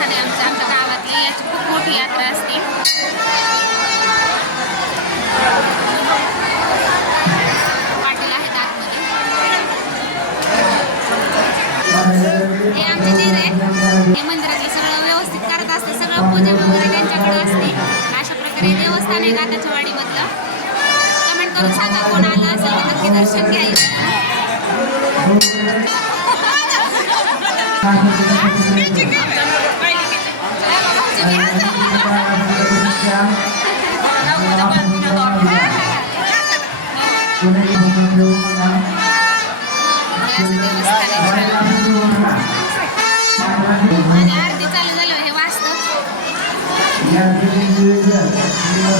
आहे आमच्या गावातली याची खूप मोठी यात्रा असते. हे आमचे धीर आहे हे मंदिरातलं सगळं व्यवस्थित करत असते. सगळं पूजा वगैरे त्यांच्याकडे असते. अशा प्रकारे देवस्थान आहे नाताच्या वाडीमधलं. कमेंट करून सांगा कोण आलं असेल तर नक्की दर्शन घ्यायचं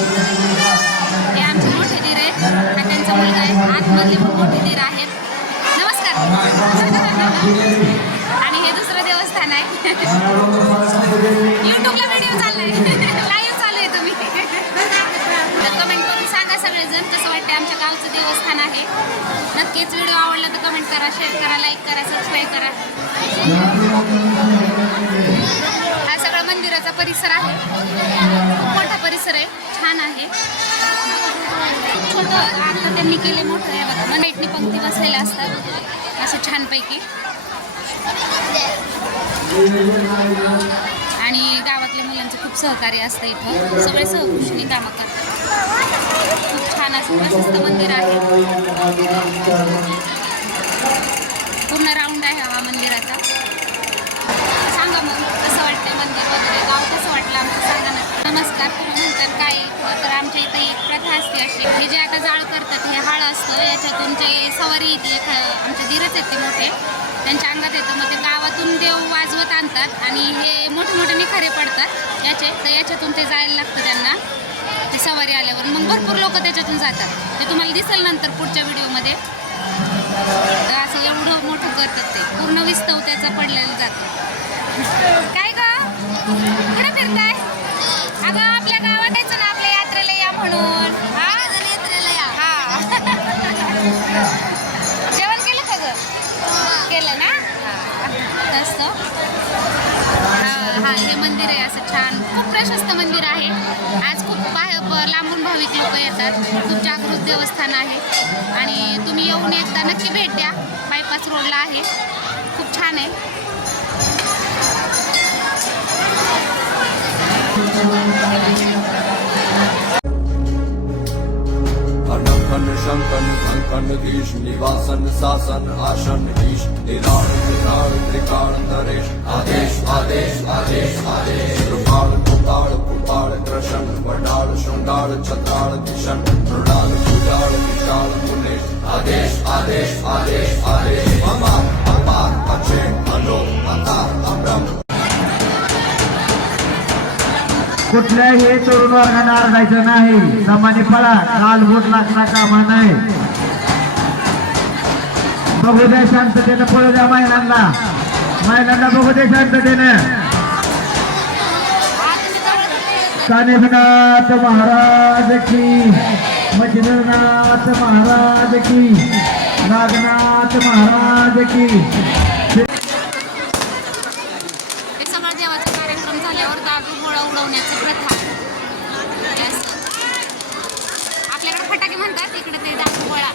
हे आमचे मोठे दीर आहेत हा त्यांचा मुलगा आहे आतमधले पण मोठे दीर आहेत नमस्कार. आणि हे दुसरं देवस्थान आहे. युट्यूबला व्हिडिओ चाललाय. लाईव्ह चालू आहे तुम्ही. तर कमेंट करून सांगा सगळेजण कसं वाटतं आमच्या गावचं देवस्थान आहे. नक्कीच व्हिडिओ आवडला तर कमेंट करा शेअर करा लाईक करा सबस्क्राईब करा. हा सगळा मंदिराचा परिसर आहे. खूप मोठा परिसर आहे. छान आहे. छोटं आता त्यांनी केले मोठं आहे बघा. मनाईटनी पंक्ती बसलेल्या असतात. असं छानपैकी. आणि गावातल्या मुलांचं खूप सहकार्य असतं इथं. सगळे सहकुशीने कामं करतात. खूप छान असं प्रशस्त मंदिर आहे. पूर्ण राऊंड आहे हा मंदिराचा. सांगा मग कसं वाटतं मंदिर वगैरे? गाव कसं वाटलं आमचं सांगा ना. नमस्कार नंतर काय? तर आमच्या इथे एक प्रथा असते अशी. हे जे आता जाळ करतात हे हाळ असतं याच्यातून जे सवारी येते आमच्या आमचे धीरच आहेत ते मोठे. त्यांच्या अंगात येतं. मग ते गावातून देव वाजवत आणतात आणि हे मोठमोठ्याने खरे निखारे पडतात याचे. तर याच्यातून ते जायला लागतं त्यांना. ते सवारी आल्यावर. मग भरपूर लोक त्याच्यातून जातात. ते तुम्हाला दिसेल नंतर पुढच्या व्हिडिओमध्ये. तर असं एवढं मोठं करतात ते. पूर्ण विस्तव त्याचा पडलेलं जातं. काय ग? फिरताय? अगं केलं ना? हा हा हा हे मंदिर आहे असं छान. खूप प्रशस्त मंदिर आहे. आज खूप बाहेर लांबून भाविक लोक येतात. खूप जागृत देवस्थान आहे. आणि तुम्ही येऊन एकदा नक्की भेट द्या. बायपास रोडला आहे. खूप छान आहे. શંકન કંકન દીશ નિવાસન શાસન આસન ઈશ નિરાણ નિરાણ ત્રિકાણ નરેશ આદેશ આદેશ આદેશ આદેશ કૃપાળ કૃપાળ કૃપાળ કૃષણ વડાળ શૃંગાળ છતાળ કિશન મૃણાલ ભૂજાળ વિશાળ મુનેશ આદેશ આદેશ આદેશ આદેશ कुठल्याही तरुण वर्गाने अडकायचं नाही. समाने पळा. काल बोट लागता कामा नाही. बघू द्या शांततेनं पळू द्या महिलांना. महिलांना बघू द्या शांततेनं. कानिफनाथ महाराज की मजननाथ महाराज की नागनाथ महाराज की. कार्यक्रम झाल्यावर दारू गोळा उडवण्याची प्रथा. आपल्याकडे फटाके म्हणतात इकडे ते दारू गोळा.